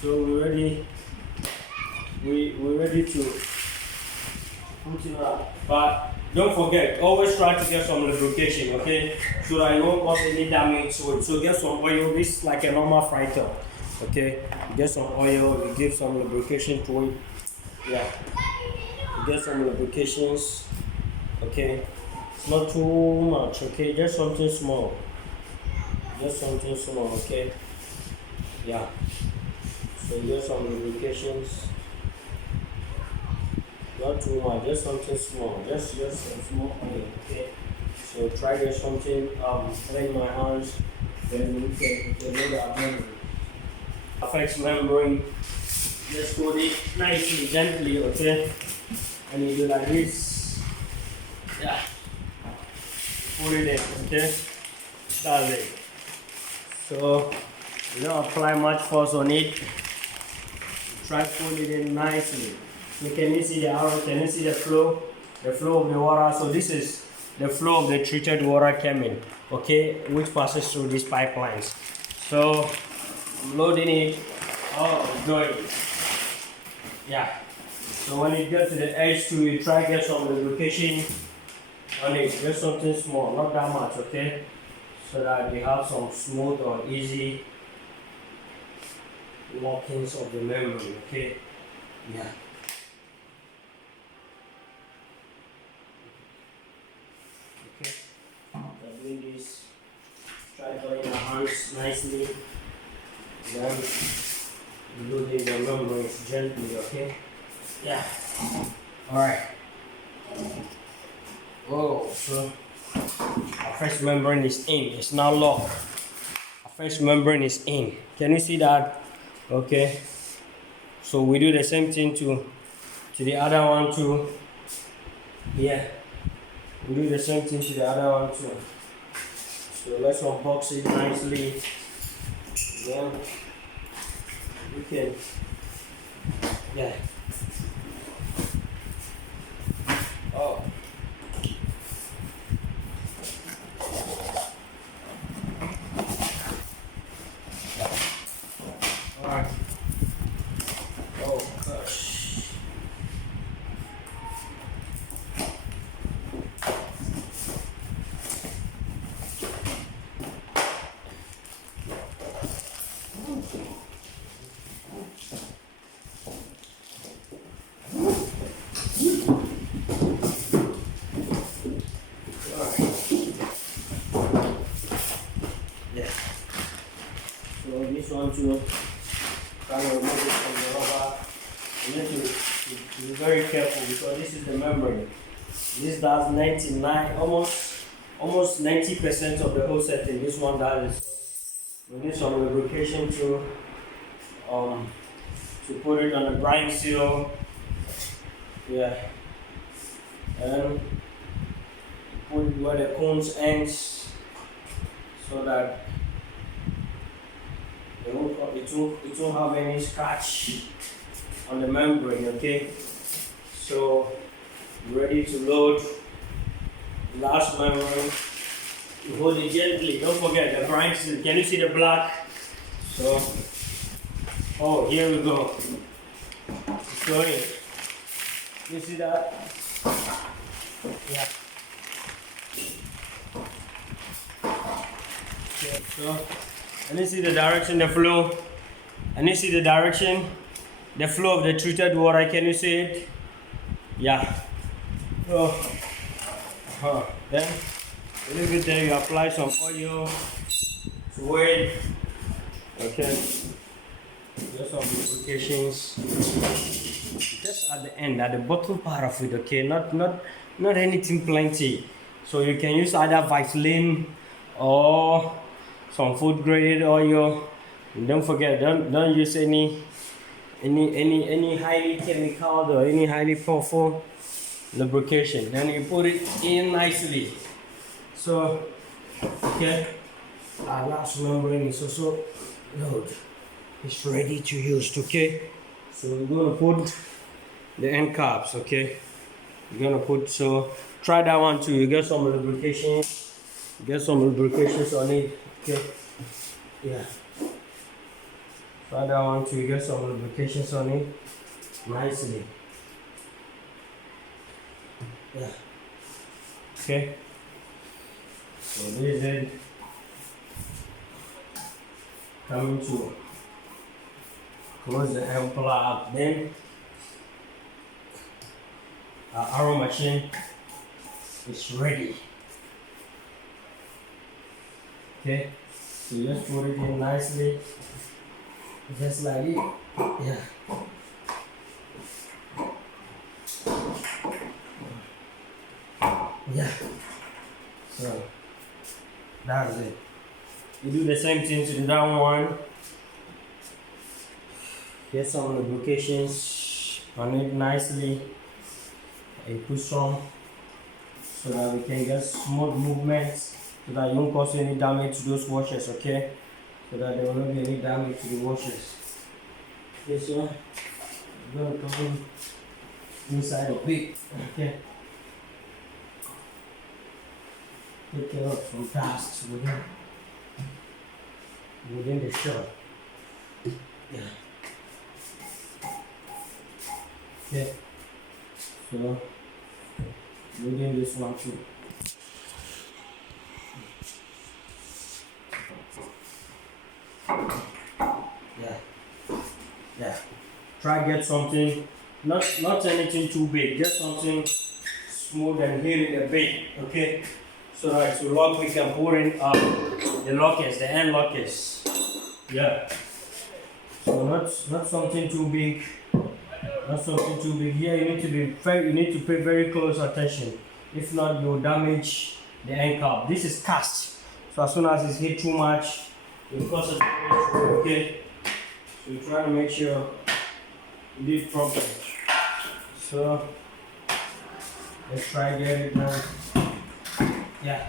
So we're ready to put it up. But don't forget, always try to get some lubrication, okay? So that you won't cause any damage to it. So get some oil. This is like a normal fighter, okay? Get some oil, you give some lubrication to it. Yeah. You get some lubrications, okay? It's not too much, okay? Just something small. Just something small, okay? Yeah. So get some lubrications. Not too much, just something small. Just some small oil, okay? So try get something clean my hands, then we can load our membrane. Affects membrane. Just put it nicely, gently, okay? And you do like this. Yeah. Put it in, okay? That's it. So you don't apply much force on it. Try to put it in nicely. So can you see the arrow? Can you see the flow? The flow of the water. So this is the flow of the treated water coming, okay, which passes through these pipelines. So I'm loading it. Oh, good. Yeah. So when you get to the edge too, you try to get some lubrication on it. Just something small, not that much, okay? So that you have some smooth or easy workings of the membrane, okay? Yeah. Okay. I'm doing this. Try to put in the hands nicely. Then loading the membranes gently, okay? Yeah. Alright. Oh, so our first membrane is in. It's now locked. Our first membrane is in. Can you see that? Okay. So we do the same thing to the other one too. Yeah. We do the same thing to the other one too. So let's unbox it nicely. Then we can, yeah. Oh. Alright. Oh gosh. Yeah. So this one too, try to remove it from the rubber. You need to be very careful because this is the membrane. This does 99, almost 90% of the whole setting. This one does. We need some lubrication to put it on the grind seal. Yeah. And put it where the cones ends so that it won't have any scratch on the membrane, okay? So ready to load the last membrane. You hold it gently, don't forget the grind seal. Can you see the black? So, oh, here we go. It's going. You see that? Yeah. Okay, so, and you see the direction, the flow. And you see the direction, the flow of the treated water. Can you see it? Yeah. So, then a little bit there, you apply some oil to it. Okay. Just some lubrications. Just at the end, at the bottom part of it, okay? Not anything plenty. So you can use either Vaseline or some food graded oil. And don't forget, don't use any highly chemical or any highly powerful lubrication. Then you put it in nicely. So, okay, our last membrane is also loaded. It's ready to use, okay? So we're gonna put the end caps, okay? You're gonna put, so try that one too. You get some lubrication, get some lubrications on it, okay? Yeah. But I want to get some lubrications on it nicely. Yeah. Okay. So this is it. Coming to close the end plug. Then our arrow machine is ready. Okay. So just put it in nicely. Just like it. Yeah. Yeah. So that's it. You do the same thing to the down one. Get some lubrications on it nicely. You put some so that we can get smooth movements so that you won't cause any damage to those washers, okay? So that there will not be any damage to the washers. This one, I'm going to come inside a bit, okay? Take care of some tasks within the shop. Yeah. Okay. So within this one too. Yeah. Try get something, not anything too big, get something smooth and hit it a bit, okay? So that to lock, we can put in the lockers, the end lockers. Yeah. So not something too big. Not something too big. Here you need to pay very close attention. If not, you'll damage the end cap. This is cast. So as soon as it's hit too much, it causes damage. Okay. So you try to make sure you do it properly. So let's try get it now. Yeah.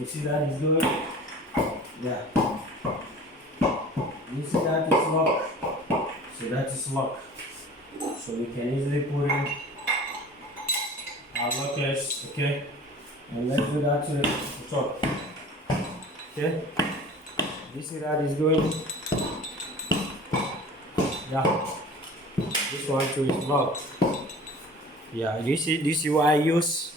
You see that is good? Yeah. You see that is locked? So that is locked. So we can easily put in our lockers, okay? And let's do that to the top. Okay? You see that is going? Yeah. This one too is locked. Yeah, this is what I use.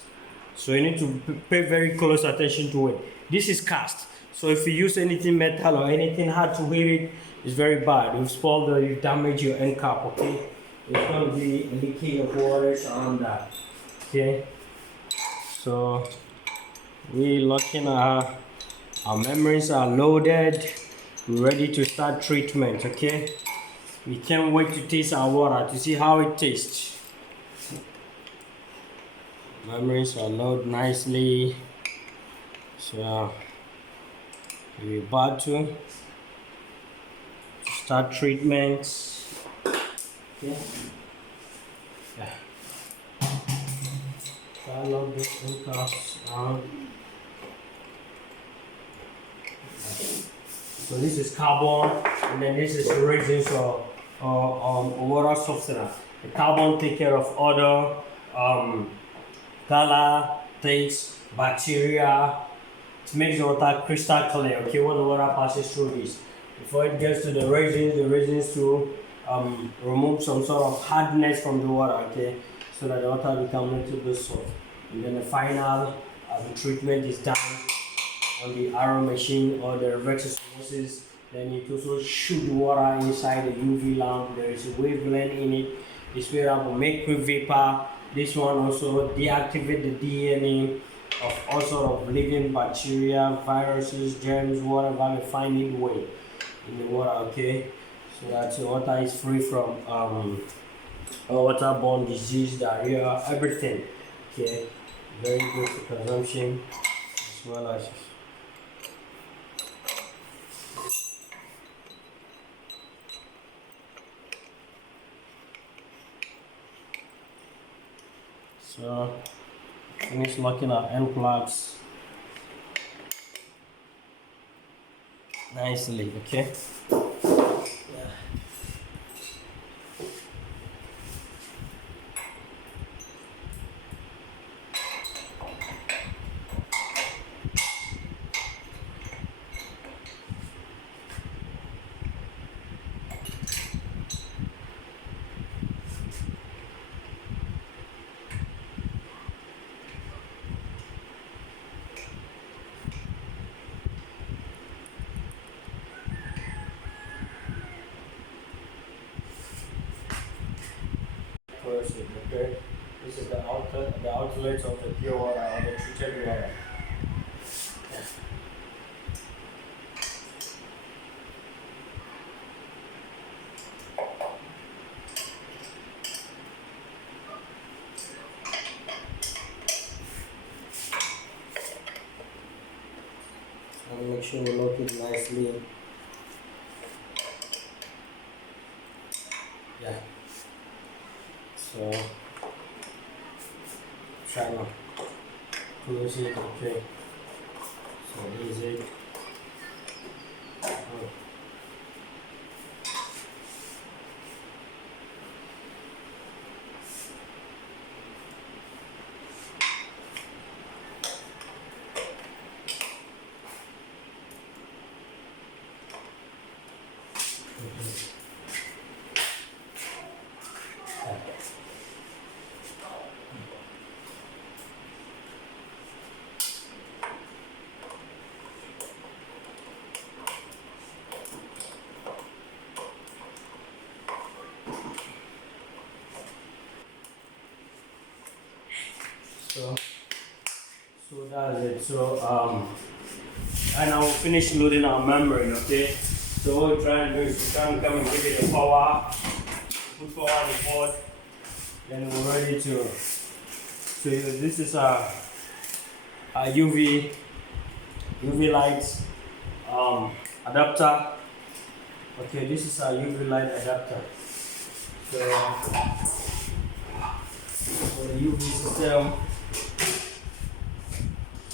So you need to pay very close attention to it. This is cast. So if you use anything metal or anything hard to hit it, it's very bad. You spoil you damage your end cap, okay? There's going to be a leaking of water around that. Okay? So we locking our membranes are loaded. We're ready to start treatment, okay? We can't wait to taste our water to see how it tastes. Membranes are loaded nicely. So we're about to start treatments. Okay. Yeah. So I love this cups on. So this is carbon, and then this is resins or water softener. The carbon take care of odor, color, taste, bacteria. It makes the water crystal clear. Okay, when the water passes through this, before it gets to the resins to remove some sort of hardness from the water. Okay, so that the water becomes a little bit soft. And then the final treatment is done on the arrow machine or the reverse osmosis. Then it also shoot the water inside the UV lamp. There is a wavelength in it. This way will make quick vapor. This one also deactivate the DNA of all sort of living bacteria, viruses, germs, whatever may find its way in the water. Okay, so that the water is free from waterborne disease, diarrhea, everything. Okay, very good for consumption as well as. So finish locking our end plugs nicely, okay? Yeah. Okay, this is the outlet of the pure water or the treated water. Yeah. And make sure we lock it nicely. Yeah. So try now. Close it. Okay. So this is it. Oh. So that's it. So and now we'll finish loading our membrane. Okay. So what we're trying to do is we're trying to come and give it a power. Put power on the board. Then we're ready to. So this is a UV light adapter. Okay, this is a UV light adapter. So for the UV system,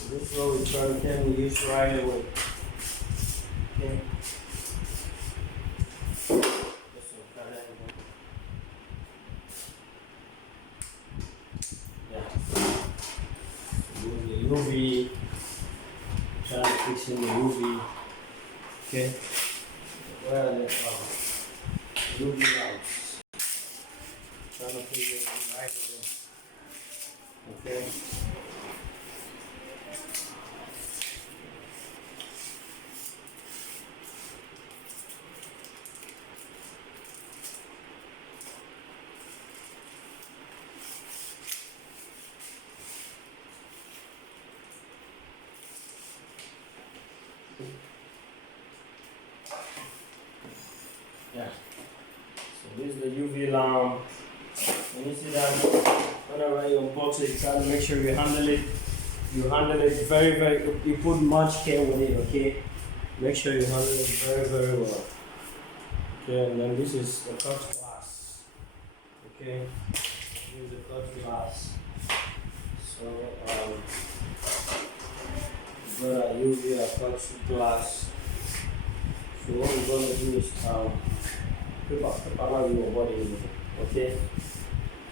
this is what we can use right away. Okay. Yeah. The UV, trying to fix in the UV. Okay. Where are the UV lights? Trying to fix it right away. Okay. Yeah. So this is the UV lamp. And you see that whenever you unbox it, try to make sure you handle it. You handle it very, very. You put much care with it. Okay. Make sure you handle it very, very well. Okay. And then this is the cut glass. Okay. This is the cut glass. So we've got a UV cut glass. So what we're gonna do is prepare your body. Okay.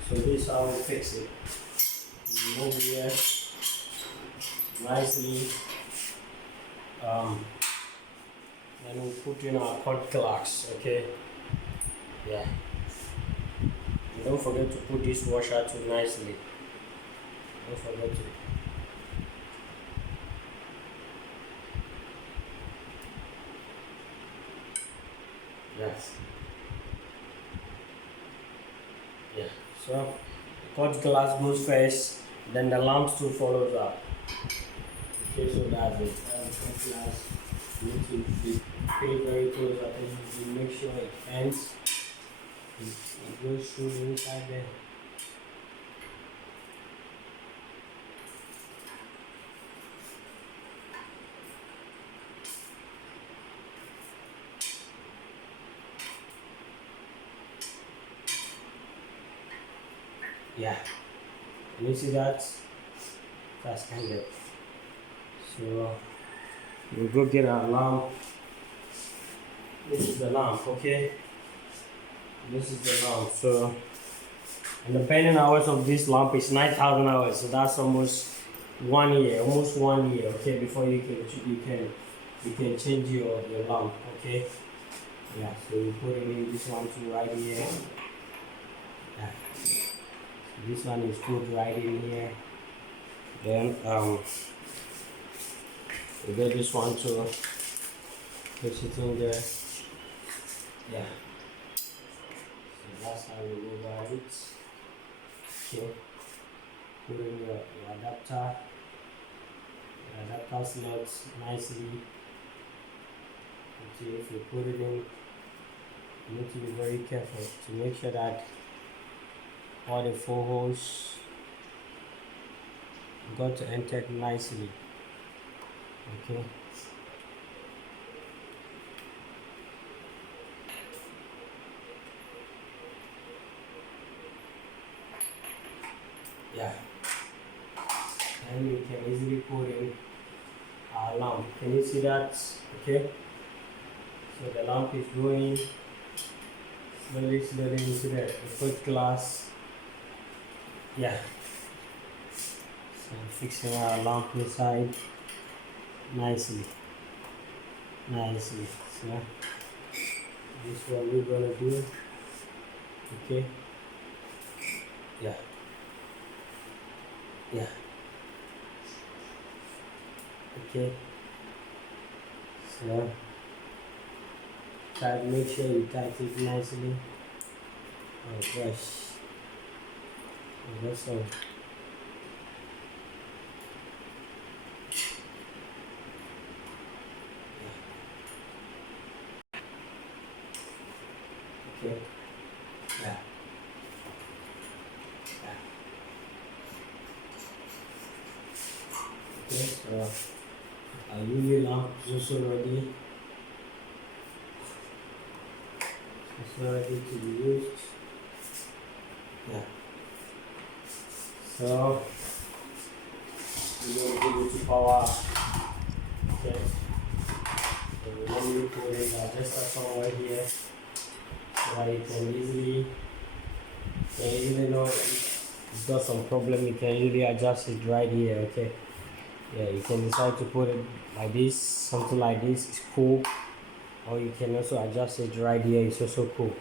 So this is how we fix it. We move here nicely. Then we put in our cut glass. Okay. Yeah. And don't forget to put this washer too nicely. Don't forget to. Yes. Yeah. So the cut glass goes first, then the lamp still follows up. Okay, so that's it. That's the cut glass. You need to be pay very close attention to make sure it ends. It goes through inside there. Yeah. You see that? That's ended. So we'll go get our lamp. This is the lamp, okay? This is the lamp. So and the burning hours of this lamp is 9,000 hours. So that's almost 1 year, almost 1 year, okay, before you can change your lamp, okay? Yeah, so you put it in this one too right here. Yeah. This one is put right in here. Then we get this one too. Put it in there. Yeah. So that's how we go about it. Okay, put in your adapter, slots nicely. Okay, if you put it in, you need to be very careful to make sure that all the four holes got to enter nicely. Okay. Yeah. And we can easily put in our lamp. Can you see that? Okay. So the lamp is going slowly into the foot glass. Yeah. So fixing our lamp inside nicely. So this is what we're gonna do. Okay. Yeah. Okay. So try to make sure you tighten it nicely. Oh gosh. That's all. Okay. Yeah. Okay, so our UV lamp is also ready. It's ready to be used. Yeah. So we're going to give it to power. Okay. So we normally put in the adjuster somewhere here so that you can easily know if it's got some problem. You can easily adjust it right here. Okay. Yeah, you can decide to put it like this, something like this is cool, or you can also adjust it right here. It's also cool.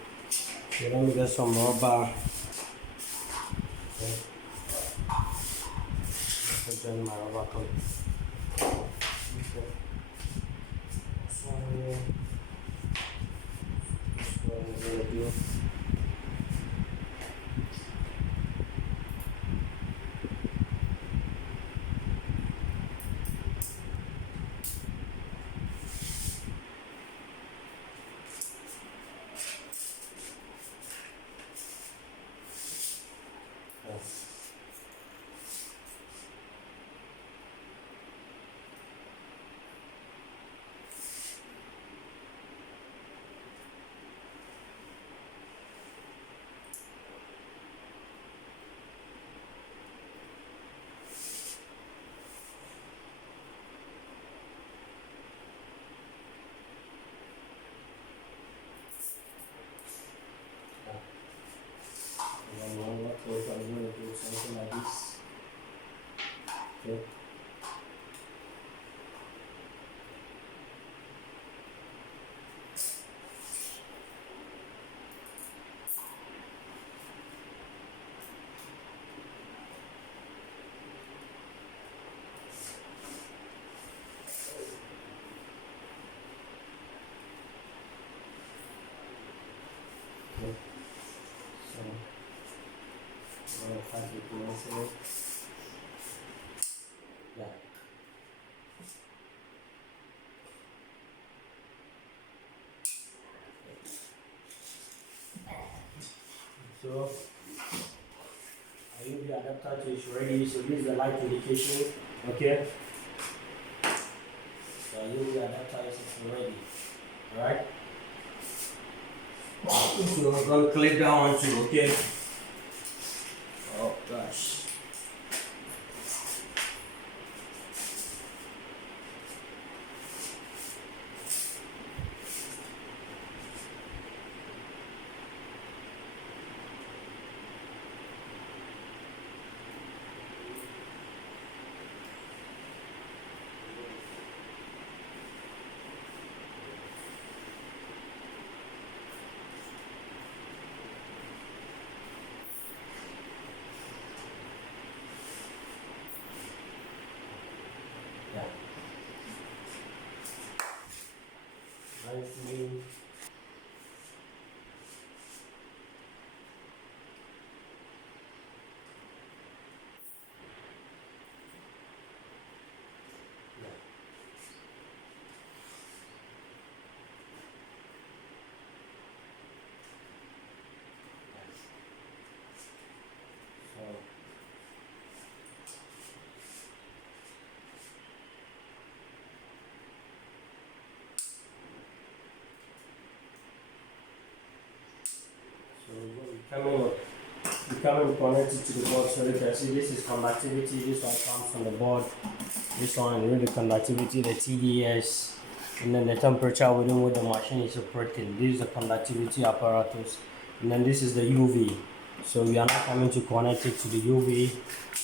So let me get some rubber. Okay. Let's join my rubber coat. Okay. So this is what we're gonna do. And then one more close, I'm going to do something like this. Okay. Okay. So I'm going to try to do it. Yeah. So I use the adapter to is ready. So this is the light indication. Okay. So I use the adapter is ready. Alright. So I'm gonna click down onto, okay. Oh gosh. Yeah. Nicely. coming becoming connected to the board. So you can see this is conductivity, this one comes from the board, this one is the conductivity, the TDS, and then the temperature within what the machine is operating. This is the conductivity apparatus, and then this is the UV. So we are now coming to connect it to the UV.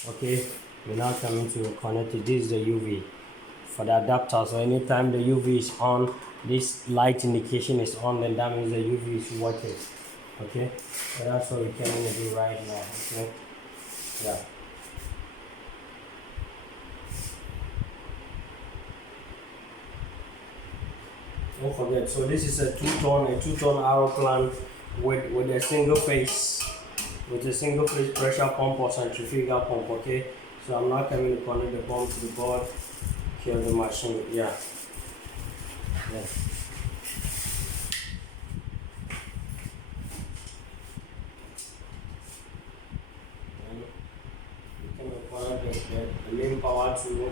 Okay, we're now coming to connect it. This is the UV for the adapter. So anytime the UV is on, this light indication is on, then that means the UV is working. Okay, so that's what we can do right now. Okay, yeah. Don't forget, so this is a two-ton aeroplan with a single phase pressure pump or centrifugal pump. Okay, so I'm not coming to connect the pump to the board here the machine. Yeah. And you can connect the main power to